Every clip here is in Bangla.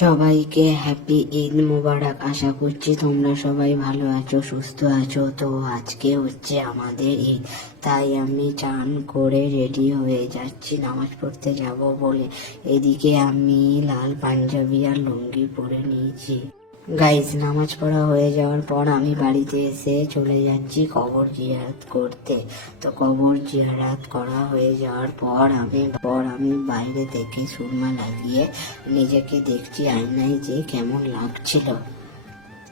সবাইকে হ্যাপি ঈদ মোবারক। আশা করছি তোমরা সবাই ভালো আছো, সুস্থ আছো। তো আজকে হচ্ছে আমাদের ঈদ, তাই আমি চান করে রেডি হয়ে যাচ্ছি নামাজ পড়তে যাব বলে। এদিকে আমি লাল পাঞ্জাবি আর লুঙ্গি পরে নিয়েছি। গাইজ, নামাজ পড়া হয়ে যাওয়ার পর আমি বাড়িতে এসে চলে যাচ্ছি কবর জিয়ারত করতে। তো কবর জিয়ারত করা হয়ে যাওয়ার পর আমি বাইরে থেকে সুরমা লাগিয়ে নিজেকে দেখছি আয়নায় যে কেমন লাগছিল।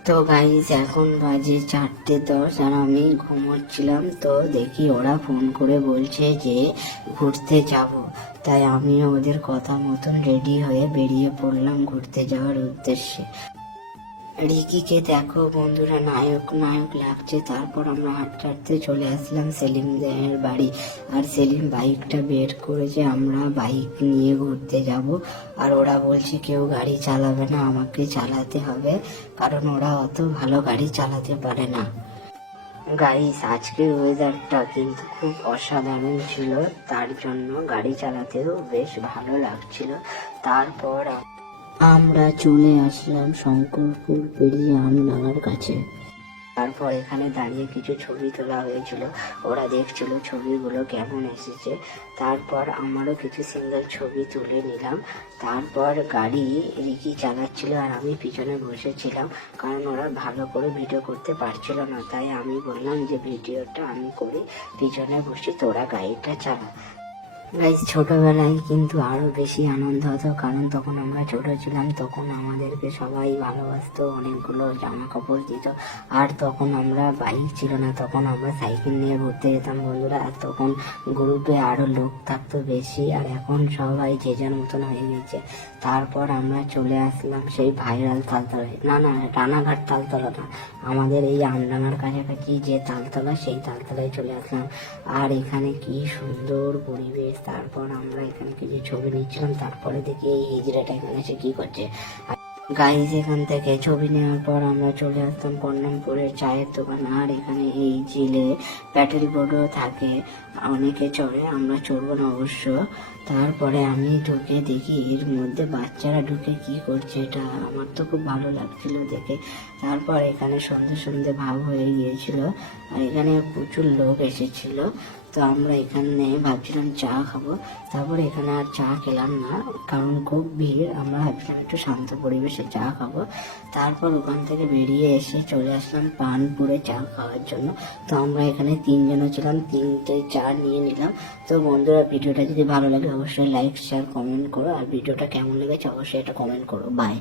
তো গাইজ, এখন বাজে 4:10 আর আমি ঘুমোচ্ছিলাম। তো দেখি ওরা ফোন করে বলছে যে ঘুরতে যাব, তাই আমিও ওদের কথা মতন রেডি হয়ে বেরিয়ে পড়লাম ঘুরতে যাওয়ার উদ্দেশ্যে। রিকিকে দেখো বন্ধুরা, নায়ক নায়ক লাগছে। তারপর আমরা হাঁটতে হাঁটতে চলে আসলাম সেলিমদের বাড়ি। আর সেলিম বাইকটা বের করেছে, আমরা বাইক নিয়ে ঘুরতে যাব। আর ওরা বলছে কেউ গাড়ি চালাবে না, আমাকে চালাতে হবে, কারণ ওরা অত ভালো গাড়ি চালাতে পারে না। গাইস, আজকের ওয়েদারটা কিন্তু খুব অসাধারণ ছিল, তার জন্য গাড়ি চালাতেও বেশ ভালো লাগছিল। তারপর আমরা চলে আসলাম শঙ্করপুর পেরিয়ে আমডাঙ্গার কাছে। তারপর এখানে দাঁড়িয়ে কিছু ছবি তোলা হয়েছিল, ওরা দেখছিল ছবিগুলো কেমন এসেছে। তারপর আমারও কিছু সিঙ্গেল ছবি তুলে নিলাম। তারপর গাড়ি রিকি চালাচ্ছিল আর আমি পিছনে বসেছিলাম, কারণ ওরা ভালো করে ভিডিও করতে পারছিল না। তাই আমি বললাম যে ভিডিওটা আমি করি, পিছনে বসি, তোরা গাড়িটা চালা। গাইস, ছোটবেলায় কিন্তু আরো বেশি আনন্দ হতো, কারণ তখন আমরা ছোট ছিলাম, তখন আমাদেরকে সবাই ভালোবাসতো, অনেকগুলো জামা কাপড় দিত। আর তখন আমরা বাইক ছিল না, তখন আমরা সাইকেল নিয়ে ঘুরতে যেতাম বন্ধুরা। আর তখন গ্রুপে আরো লোক থাকতো বেশি, আর এখন সবাই যে যার মতন হয়ে গেছে। তারপর আমরা চলে আসলাম সেই ভাইরাল তালতলায়, না রানাঘাট তালতলা না, আমাদের এই আমডাঙ্গার কাছাকাছি যে তালতলা, সেই তালতলায় চলে আসলাম। আর এখানে কি সুন্দর পরিবেশ। তারপর আমরা এখানে কিছু ছবি নিচ্ছিলাম, তারপরে দেখি এই হিজড়াটা এখানে এসে কি করছে। গাইজ, এখান থেকে ছবি নেওয়ার পর আমরা চলে আসতাম কন্যামপুরের চায়ের দোকান। আর এখানে এই ঝিলে প্যাটেল বোর্ডও থাকে, অনেকে চড়ে, আমরা চড়বো না অবশ্য। তারপরে আমি ঢুকে দেখি এর মধ্যে বাচ্চারা ঢুকে কি করছে, এটা আমার তো খুব ভালো লাগছিল দেখে। তারপর এখানে সন্ধে সন্ধে ভাব হয়ে গিয়েছিল, আর এখানে প্রচুর লোক এসেছিল। তো আমরা এখানে ভাবছিলাম চা খাবো, তারপরে এখানে আর চা খেলাম না, কারণ খুব ভিড়। আমরা ভাবছিলাম একটু শান্ত পরিবেশে চা খাবো। তারপর ওখান থেকে বেরিয়ে এসে চলে আসলাম পানপুরে চা খাওয়ার জন্য। তো আমরা এখানে 3 জন ছিলাম, 3টে চা নিয়ে নিলাম। তো বন্ধুরা, ভিডিওটা যদি ভালো লাগে অবশ্যই লাইক শেয়ার কমেন্ট করো, আর ভিডিওটা কেমন লেগেছে অবশ্যই এটা কমেন্ট করো। বাই।